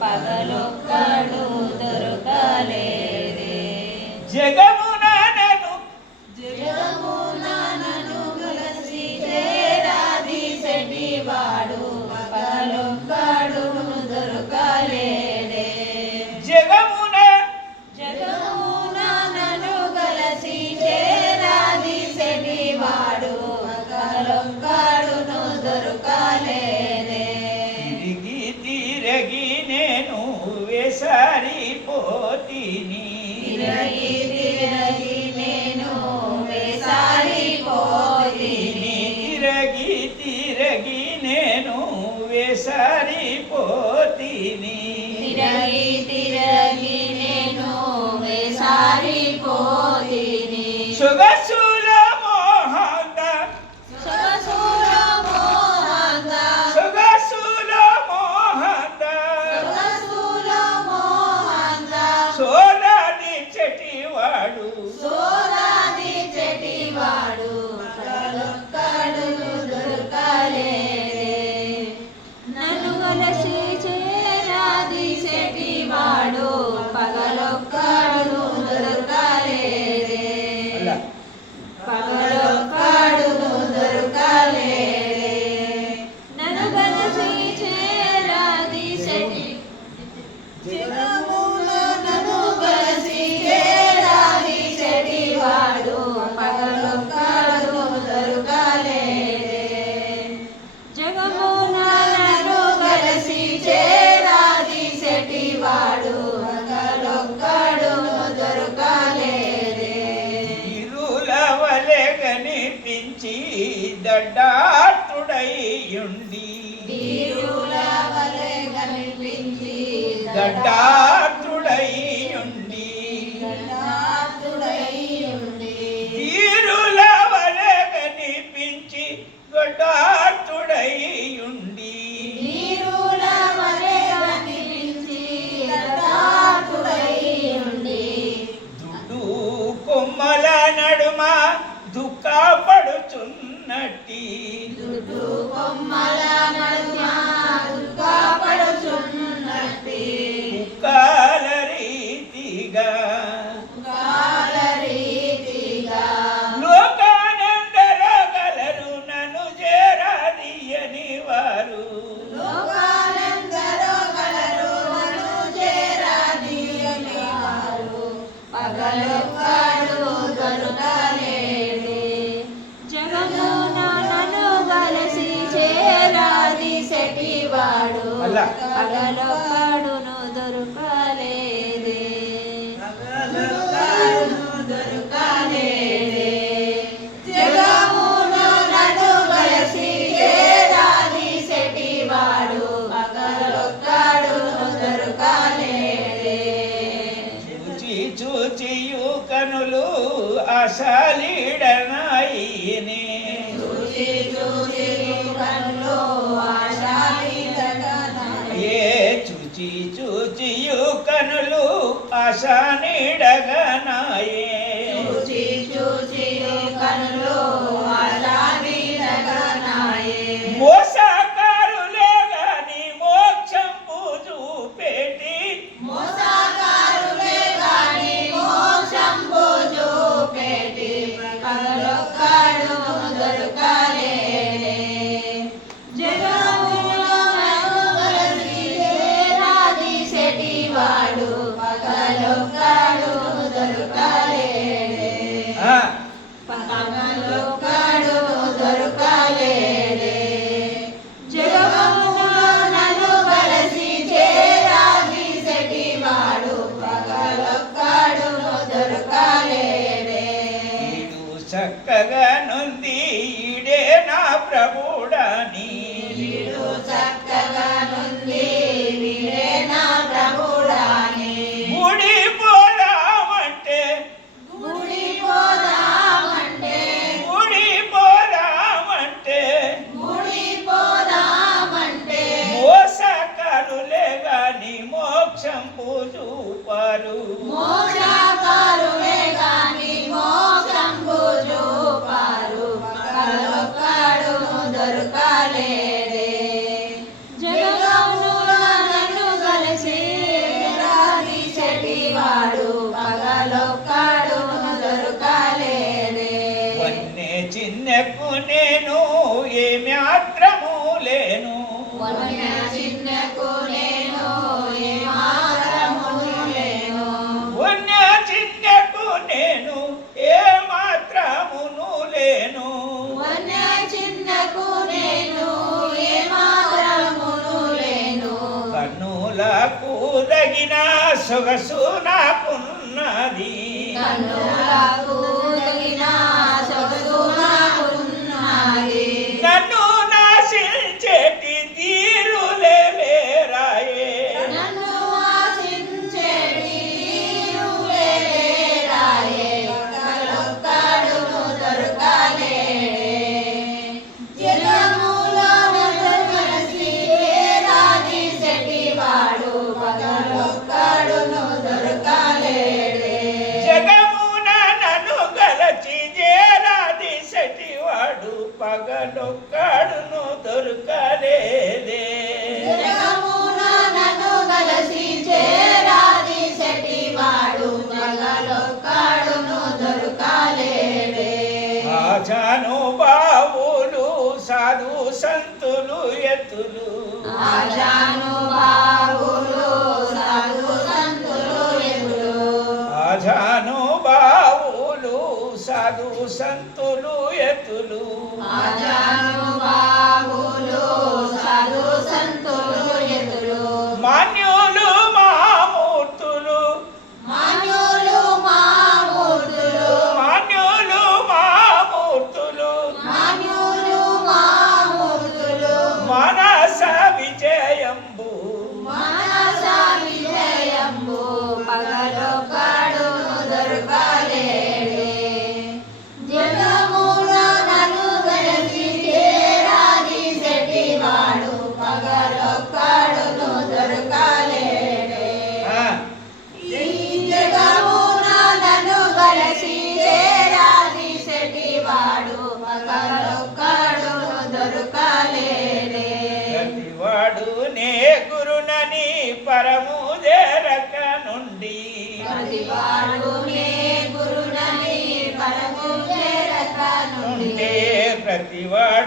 పగలు యథార్థుడైయుండి. తీరుల వలె కొమ్మల నడుమ దుఃఖపడుచున్నట్టి. పగలొక్కడును దొరకలేదే. దొరకలేదే జగమును నడు కలిసి ఏడాది సెటివాడు పగలొక్కడును దొరకలేదే. చూచి చూచియు కనులు అసలీడనాయినే చూచి చూచి కనులు చూచియు కనులు ఆశ నీడగనాయే కలిగిన సొగసు నాకున్నది. ఎత్తులు ఆజానుభావులు సాధు సంతులు ఎత్తులు ఆజానుభావులు సాధు సంతులు ఎత్తులు ఆజాను 对吧？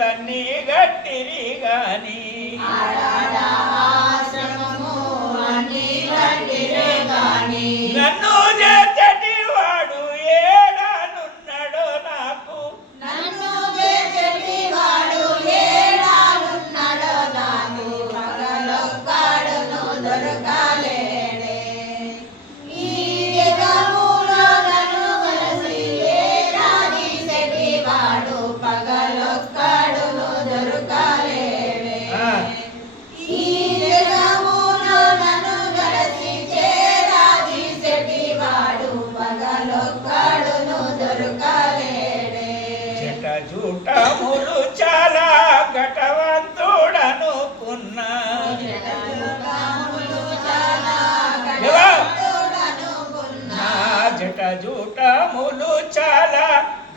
ఆశ్రమములన్నీ గట్టిరి గాని నన్ను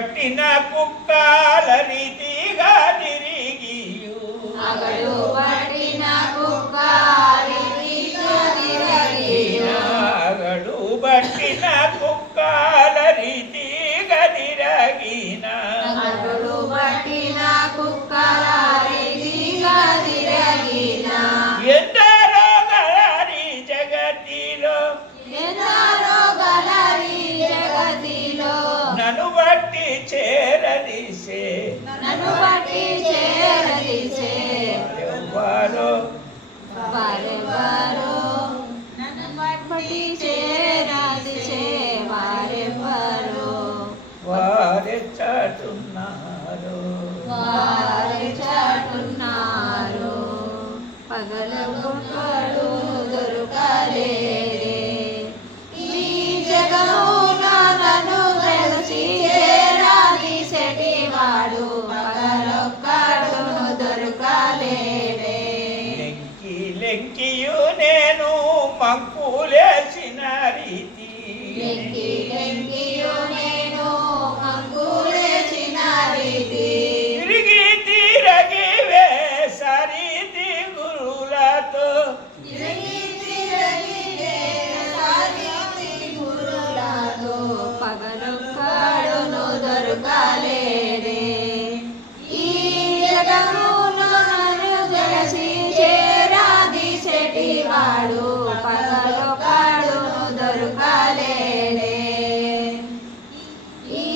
ಕಟ್ಟಿನ ಕುಕ್ಕಾಲ ರೀತಿಗ ತಿರುಗಿಯು ಮಗಳು ಬಟ್ಟಿನ ಕುಕ್ಕಾಲ ರೀತಿ છે રાત છે વારે પરો વારે దొరకలేదే ఈ జగమున జలసి చేరాది చెటివాడు పగలొకాడు దొరకలేడే ఈ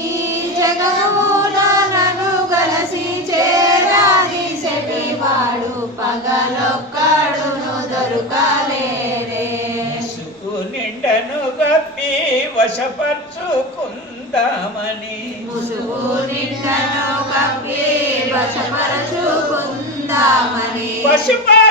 జగమున నన్ను గలసి చేరాది చెటివాడు పగలొక్కడును దొరకలేడే నిండను గప్పి వశపరుచుకున్న వసుకుందామని ముసుగు వశపరచుకుందామని. వశపర